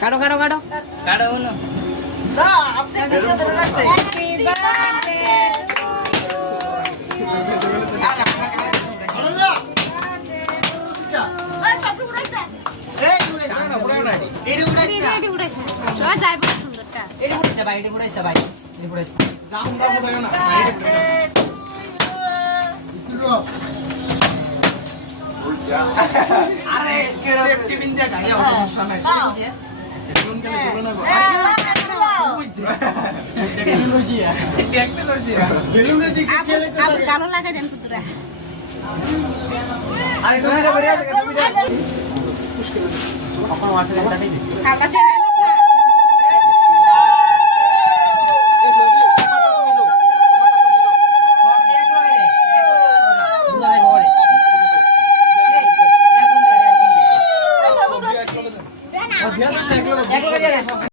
কাটো কাটো কাটো কাটো না হ্যাপি বার্থডে আরে সেফটি পিন দে গাড়ি আউট সমস্যা নাই টেকনোলজি বেলুনে দিকে খেলে তো গালো লাগা দেন পুত্রা আরে তুমি যা বড়িয়া তুমি যা মুশকিল अपन वाटर देता नहीं খাটা